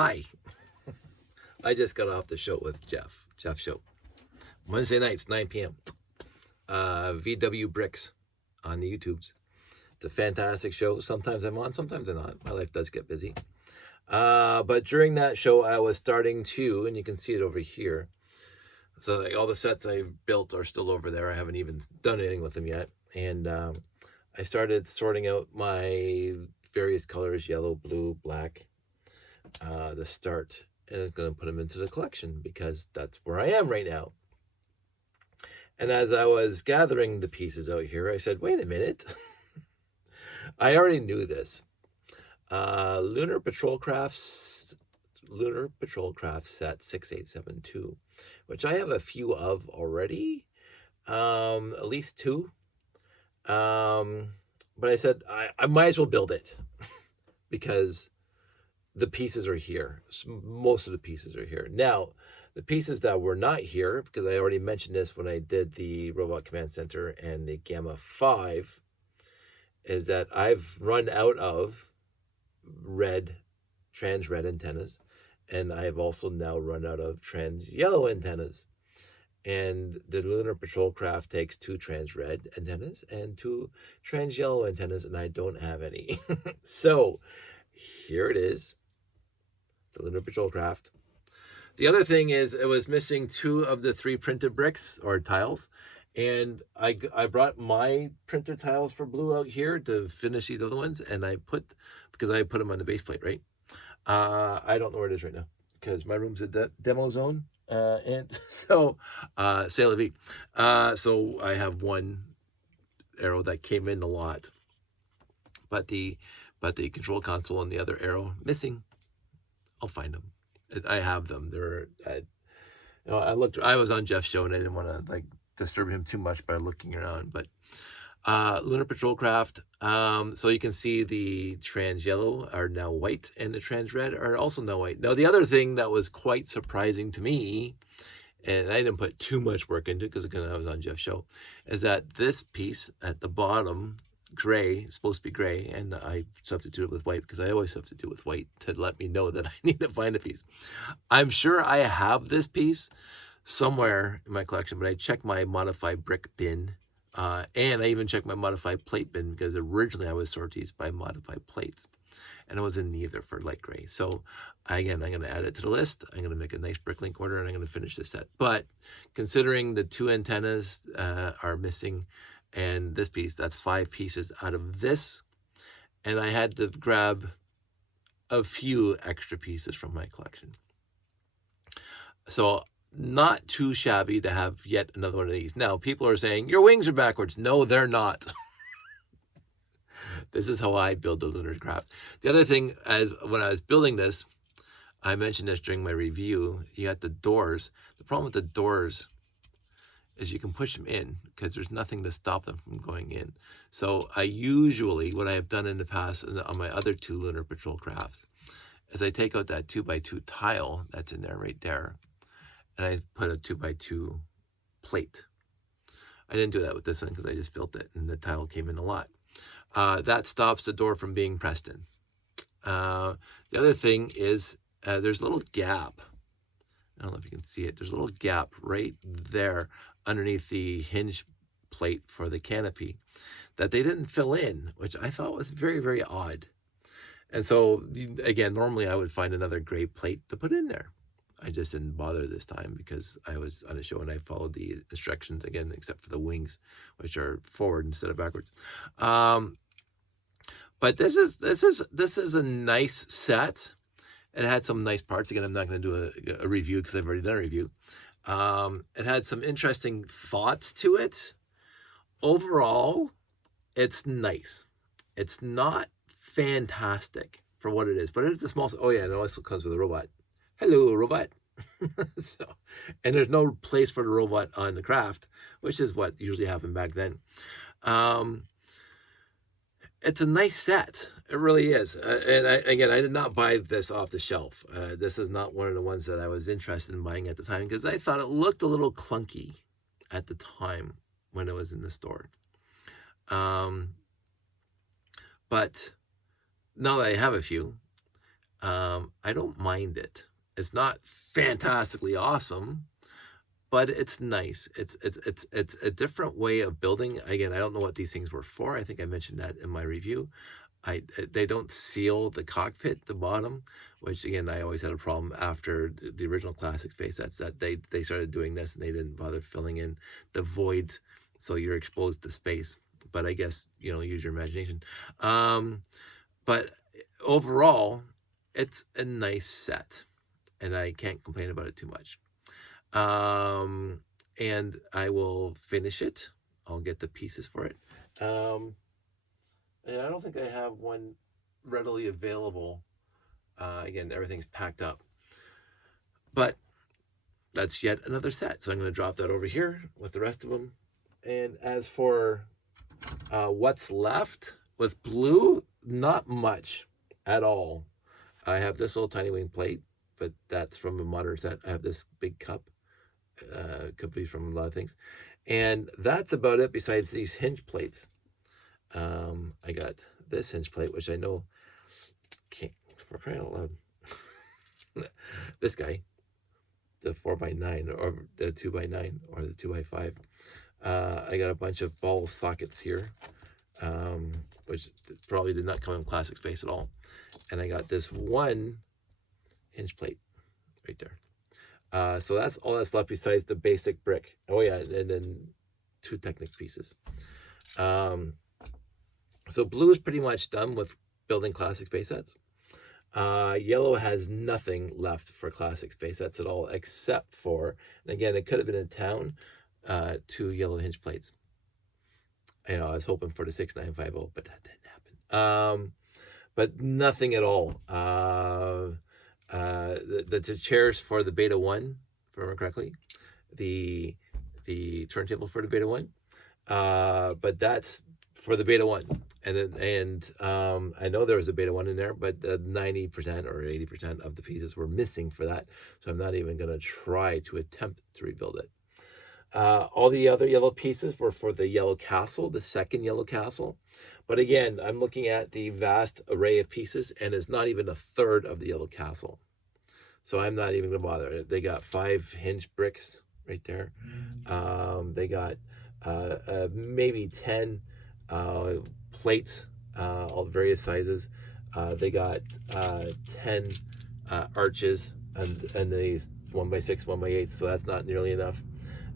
Hi. I just got off the show with Jeff Show. Wednesday nights, 9 p.m. VW Bricks on the YouTubes. It's a fantastic show. Sometimes I'm on, sometimes I'm not. My life does get busy. But during that show, I was starting to, and you can see it over here. So like, all the sets I built are still over there. I haven't even done anything with them yet. And I started sorting out my various colors, yellow, blue, black, the start. And it's going to put them into the collection because that's where I am right now. And as I was gathering the pieces out here, I said, wait a minute. I already knew this. Lunar Patrolcraft set 6872, which I have a few of already, at least two. But I said, I might as well build it because the pieces are here. Most of the pieces are here. Now, the pieces that were not here, because I already mentioned this when I did the Robot Command Center and the Gamma 5, is that I've run out of trans red antennas, and I've also now run out of trans yellow antennas. And the Lunar Patrolcraft takes 2 trans red antennas and 2 trans yellow antennas, and I don't have any. So here it is. The Lunar Patrolcraft. The other thing is it was missing 2 of the 3 printed bricks or tiles, and I brought my printer tiles for blue out here to finish these other ones, and because I put them on the base plate, right? I don't know where it is right now because my room's a demo zone, and so c'est la vie. So I have one arrow that came in a lot, but the control console and the other arrow missing. I'll find them. I have them. I was on Jeff's show and I didn't want to disturb him too much by looking around, but Lunar Patrolcraft. So you can see the trans yellow are now white and the trans red are also now white. Now, the other thing that was quite surprising to me, and I didn't put too much work into it because I was on Jeff's show, is that this piece at the bottom, gray, supposed to be gray, and I substituted with white because I always substitute with white to let me know that I need to find a piece. I'm sure I have this piece somewhere in my collection, but I checked my modified brick bin, and I even checked my modified plate bin because originally I was sorting these by modified plates, and I was in neither for light gray. So again, I'm going to add it to the list. I'm going to make a nice bricklink order, and I'm going to finish this set. But considering the 2 antennas are missing, and this piece, that's 5 pieces out of this. And I had to grab a few extra pieces from my collection. So not too shabby to have yet another one of these. Now, people are saying, your wings are backwards. No, they're not. This is how I build the Lunar craft. The other thing, when I was building this, I mentioned this during my review, you got the doors. The problem with the doors is you can push them in because there's nothing to stop them from going in. So I usually, what I have done in the past on my other 2 Lunar Patrol crafts, is I take out that 2x2 tile that's in there right there, and I put a 2x2 plate. I didn't do that with this one because I just built it and the tile came in a lot. That stops the door from being pressed in. The other thing is there's a little gap. I don't know if you can see it. There's a little gap right there underneath the hinge plate for the canopy that they didn't fill in, which I thought was very, very odd. And so, again, normally I would find another gray plate to put in there. I just didn't bother this time because I was on a show and I followed the instructions again, except for the wings, which are forward instead of backwards. But this is a nice set. It had some nice parts. Again, I'm not going to do a review because I've already done a review. It had some interesting thoughts to it. Overall, it's nice. It's not fantastic for what it is, but it's a small. Oh yeah, and it also comes with a robot. Hello, robot. And there's no place for the robot on the craft, which is what usually happened back then. It's a nice set. It really is. And I did not buy this off the shelf. This is not one of the ones that I was interested in buying at the time because I thought it looked a little clunky at the time when it was in the store. But now that I have a few, I don't mind it. It's not fantastically awesome, but it's nice. It's a different way of building. Again, I don't know what these things were for. I think I mentioned that in my review. They don't seal the cockpit, the bottom, which again I always had a problem after the original classic space sets, that they started doing this and they didn't bother filling in the voids, so you're exposed to space. But I guess, you know, use your imagination. But overall, it's a nice set, and I can't complain about it too much. And I will finish it. I'll get the pieces for it. And I don't think I have one readily available. Again, everything's packed up. But that's yet another set. So I'm going to drop that over here with the rest of them. And as for what's left with blue, not much at all. I have this little tiny wing plate, but that's from a modern set. I have this big cup. Could be from a lot of things. And that's about it besides these hinge plates. I got this hinge plate, which I know can't, for crying out loud. This guy, the 4x9 or the 2x9 or the 2x5. I got a bunch of ball sockets here, which probably did not come in classic space at all. And I got this one hinge plate right there. So that's all that's left besides the basic brick. Oh yeah, and then 2 Technic pieces. So blue is pretty much done with building classic space sets. Yellow has nothing left for classic space sets at all, except for, and again, it could have been in town, 2 yellow hinge plates. You know, I was hoping for the 6950, but that didn't happen. But nothing at all. The chairs for the Beta 1, if I remember correctly, the turntable for the Beta 1, but that's for the Beta 1. And I know there was a Beta 1 in there, but 90% or 80% of the pieces were missing for that. So I'm not even going to try to attempt to rebuild it. All the other yellow pieces were for the yellow castle, the second yellow castle. But again, I'm looking at the vast array of pieces, and it's not even a third of the yellow castle. So I'm not even going to bother. They got 5 hinge bricks right there. They got maybe 10 plates, all various sizes. They got 10 arches, and these 1x6, 1x8, so that's not nearly enough.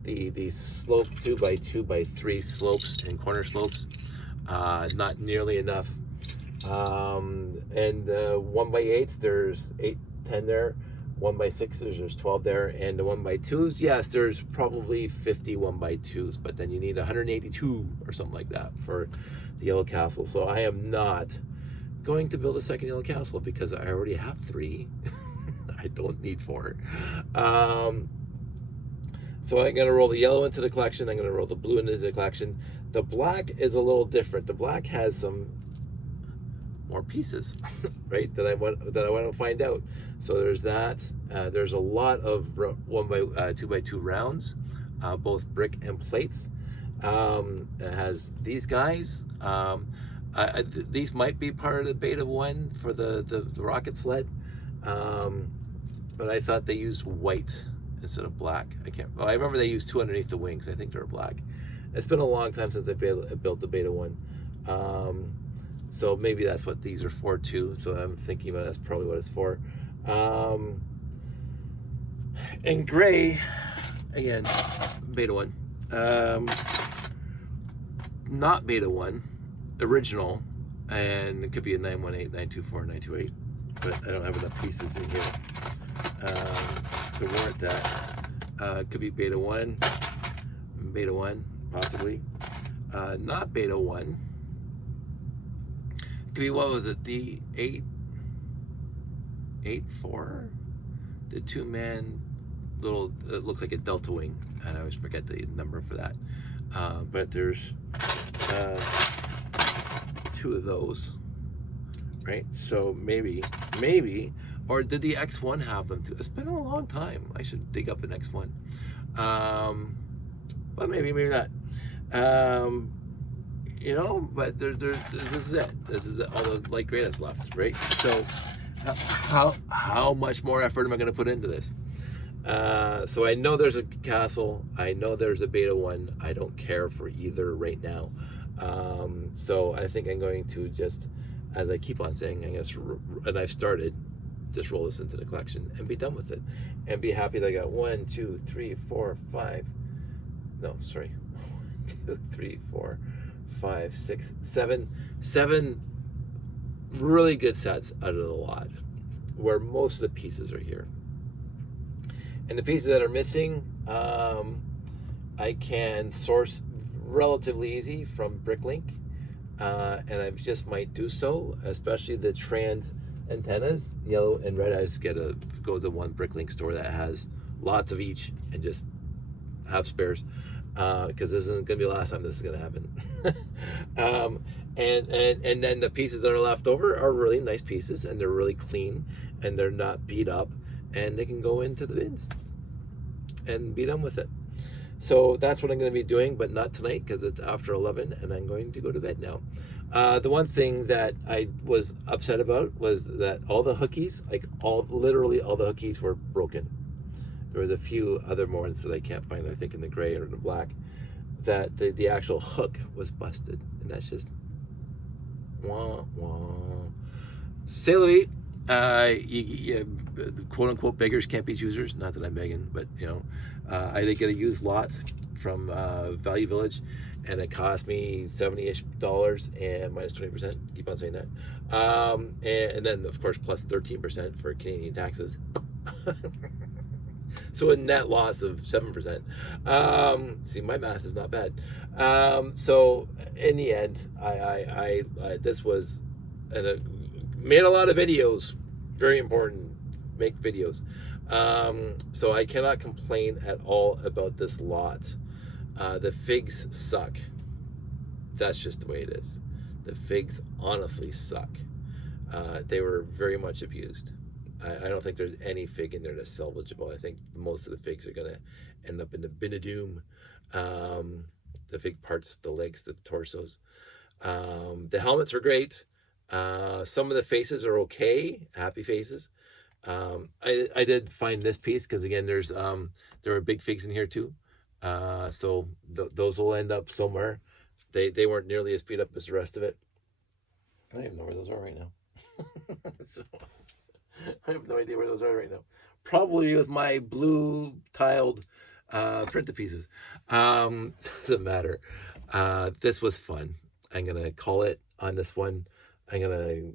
The slope 2x2x3 slopes and corner slopes, not nearly enough. And 1x8s, there's 8, 10 there. 1x6s, there's 12 there, and the 1x2s, yes, there's probably 50 1x2s, but then you need 182 or something like that for the yellow castle. So I am not going to build a second yellow castle because I already have 3. I don't need 4. So I'm going to roll the yellow into the collection. I'm going to roll the blue into the collection. The black is a little different. The black has some more pieces, right, that I want to find out. So there's that. There's a lot of 2x2 rounds, both brick and plates. It has these guys. These might be part of the Beta 1 for the rocket sled, but I thought they used white instead of black. I remember they used 2 underneath the wings. I think they're black. It's been a long time since I built the Beta 1. So maybe that's what these are for too. So I'm thinking about that's probably what it's for. And gray, again, Beta 1. Not Beta 1, original, and it could be a 918, 924, 928, but I don't have enough pieces in here to warrant that. Could be Beta 1, possibly. Not Beta 1. Could be, what was it, the 884? The 2-man little, it looks like a Delta wing, and I always forget the number for that. But there's 2 of those, right? So maybe, or did the X1 have them too? It's been a long time. I should dig up an X1. But maybe not. You know, but this is it. This is all the light gray that's left, right? So how much more effort am I going to put into this? So I know there's a castle. I know there's a beta 1. I don't care for either right now. So I think I'm going to just, as I keep on saying, I guess, and I've started, just roll this into the collection and be done with it, and be happy that I got 1, 2, 3, 4, 5. No, sorry, 1, 2, 3, 4, 5, 6, 7 really good sets out of the lot, where most of the pieces are here. And the pieces that are missing, I can source relatively easy from Bricklink, and I just might do so, especially the trans antennas. Yellow and red, I just go to one Bricklink store that has lots of each and just have spares, because this isn't going to be the last time this is going to happen. And then the pieces that are left over are really nice pieces, and they're really clean, and they're not beat up, and they can go into the bins and be done with it. So that's what I'm going to be doing, but not tonight because it's after 11 and I'm going to go to bed now. The one thing that I was upset about was that all the hookies, literally all the hookies were broken. There was a few other ones that I can't find, I think in the gray or the black, that the actual hook was busted. And that's just wah, wah. C'est la vie. Quote unquote beggars can't be choosers. Not that I'm begging, but I did get a used lot from Value Village, and it cost me $70-ish and minus 20%. Keep on saying that. And then of course plus 13% for Canadian taxes. So a net loss of 7%. See, my math is not bad. So in the end, I this was made a lot of videos. Very important, make videos. So I cannot complain at all about this lot. The figs suck. That's just the way it is. The figs honestly suck. They were very much abused. I don't think there's any fig in there that's salvageable. I think most of the figs are going to end up in the bin of doom. The fig parts, the legs, the torsos. The helmets are great. Some of the faces are okay, happy faces. I did find this piece because again, there are big figs in here too. So those will end up somewhere. They weren't nearly as beat up as the rest of it. I don't even know where those are right now. So, I have no idea where those are right now. Probably with my blue tiled printed pieces. Doesn't matter. This was fun. I'm gonna call it on this one. I'm gonna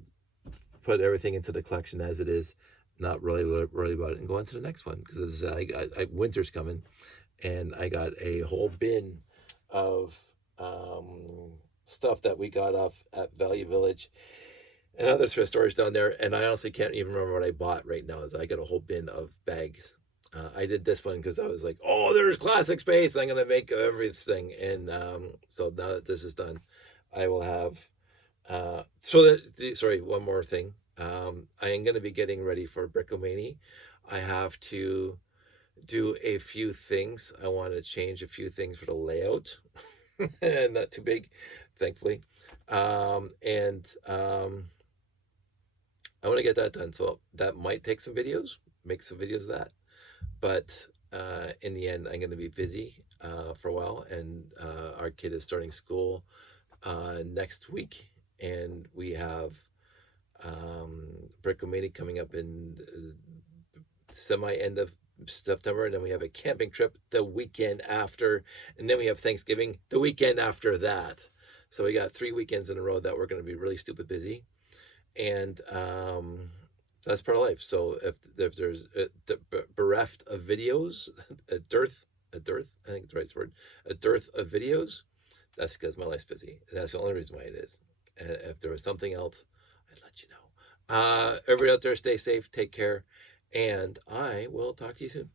put everything into the collection as it is, not really worry about it, and go on to the next one because winter's coming, and I got a whole bin of stuff that we got off at Value Village and other thrift stores down there, and I honestly can't even remember what I bought right now. I got a whole bin of bags. I did this one because I was like, oh, there's classic space. I'm going to make everything. And so now that this is done, I will have... sorry, one more thing. I am going to be getting ready for Brickomania. I have to do a few things. I want to change a few things for the layout. And not too big, thankfully. I want to get that done, so that might take some videos, make some videos of that. But in the end, I'm going to be busy for a while, and our kid is starting school next week, and we have Brickomania coming up in semi-end of September, and then we have a camping trip the weekend after, and then we have Thanksgiving the weekend after that. So we got 3 weekends in a row that we're going to be really stupid busy. And that's part of life. So if there's bereft of videos, a dearth, I think it's the right word, a dearth of videos, that's because my life's busy. And that's the only reason why it is. And if there was something else, I'd let you know. Everybody out there, stay safe, take care, and I will talk to you soon.